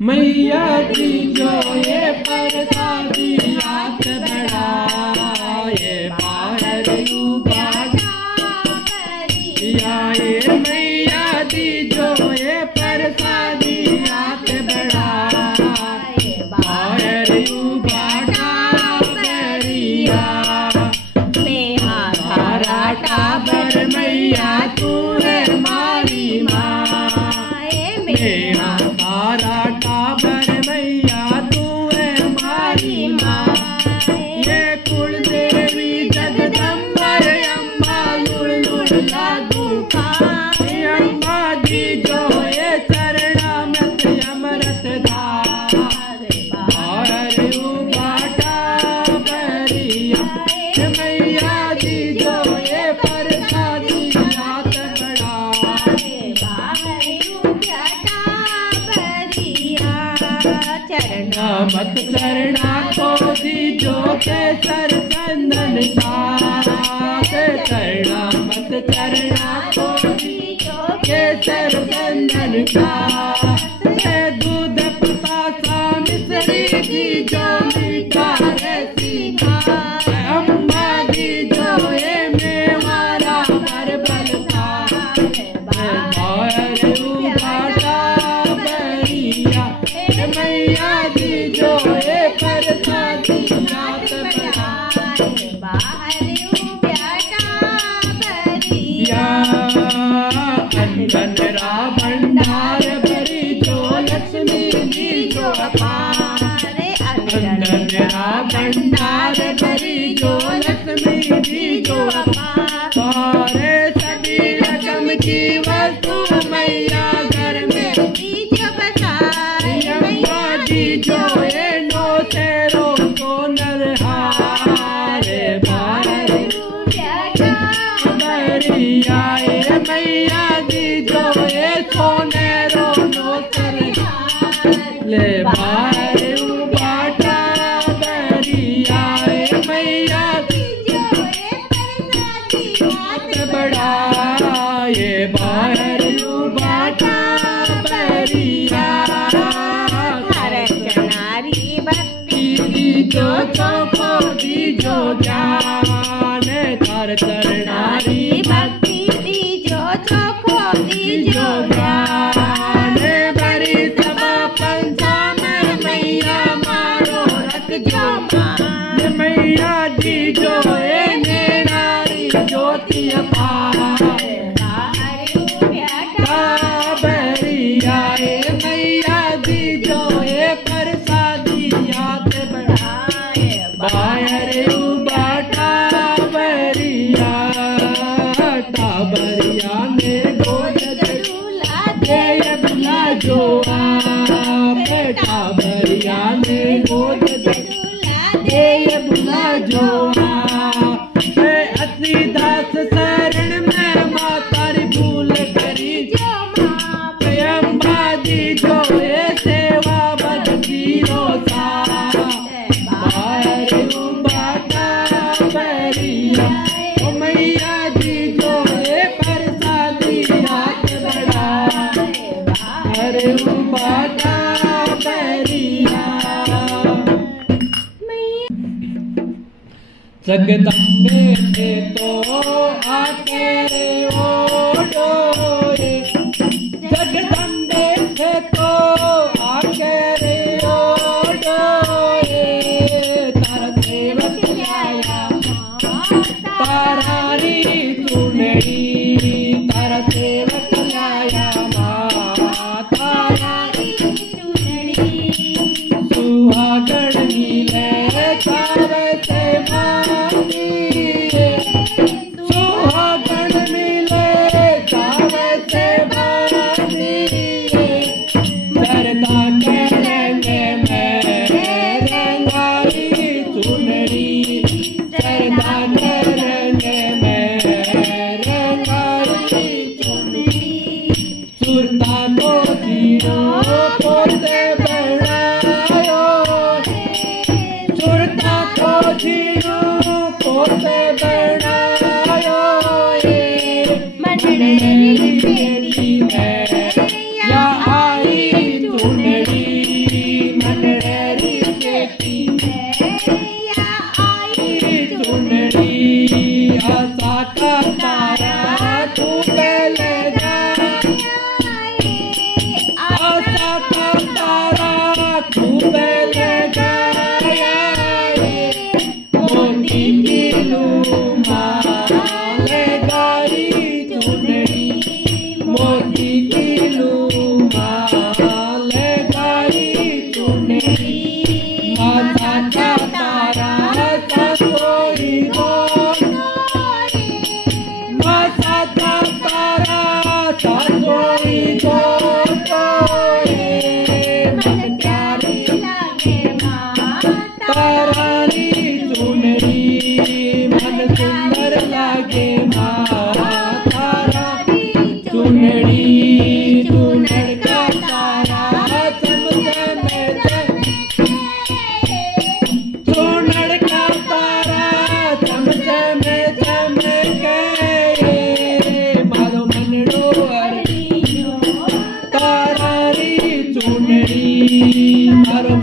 मैया जी जो ये प्रसादी हाथ बढ़ाए बाहर ये मैया जी जो ये प्रसादी हाथ बढ़ाए बाहर बरिया में हारा टाबर मैया तू है मारी माँ में हारा टाबर मैया तू है मारी माँ ये कुल देवी जगदम्बा अम्बा लुड़ लुड़ लागू अम्बा जी जो ये चरणामृत अमृत धार बाहर बाटा बरिया मैया जी जो ये प्रसादी हाथ बढ़ाए मत चरणा को दीजो केसर चंदन चरणा मत चरणा को दीजो केसर चंदन दूध पतासा मिश्री दीजो मीठा सीखा अम्मा दीजो ये मेवारा पर बलता मैया जी जो ये प्रसादी हाथ बढ़ाए बाहर बरिया अंजनरा भंडार भरी जो लक्ष्मी जी जो अपार अंजनरा भंडार भरी जो लक्ष्मी जी जो अपार सभी रकम की वस्तु मैया घर में जो ये नो तेरो को नरहारे बाहर बरिया मैया जी जो ये सोने रो नो ले बाहर बाटा बरिया मैया जी जो ये हाथ बढ़ाए बाहर बाटा बरिया जो चौको दी जो ज्ञान तार चरणारी भक्ति दी जो चौको दी जो ज्ञान बड़ी सभा पंचाम मैया मारो रख जो मैया जी जो ये नारी ज्योति पाए बरिया मैया जी जो ये प्रसादी हाथ बढ़ाए बाहर बाटा बरिया टाबरिया ने गोद झूला दे बुला जो टाबरिया ने गोद झूला दे बुला जो अस्सी दास शरण में मातारी भूल करी जो अम्बा जी जो ये सेवा बदती रोसा बाहर बाटा बरिया मैया जी जो ये प्रसादी हाथ बढ़ाए बाहर बाटा बरिया जगदम्बे से तो आके ओडोए जगदम्बे से तो आके ओडोए तारा सेवक आया तारानी चुनरी तारा सेवक आया तारानी चुनरी सुहागण नीले तारे से सुहागण नीले तारे से डरता करेंगे मैं रंगारी चुनरी डरता करेंगे मैं रंगारी चुनरी सुरता को जीरो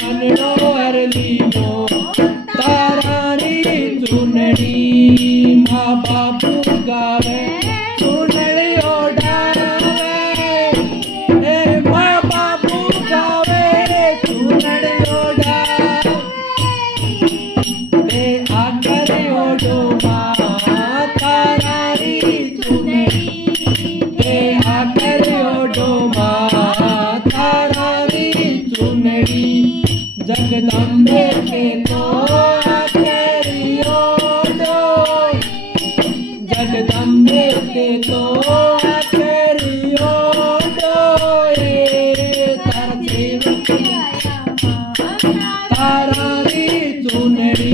मनड़ो अरलीनो तारानी चुनड़ी माँ बापू गावे चुनड़ी ओढ़ावे ए माँ बापू गावे चुनड़ी ओढ़ावे ते आकर ओढ़ो माँ तारानी चुनड़ी ते आकर ओढ़ो माँ तारानी चुनड़ी जगदम्बे के तो आकरी ओढ़ो जगदम्बे के तो आकरी ओढ़ो तारानी चुनड़ी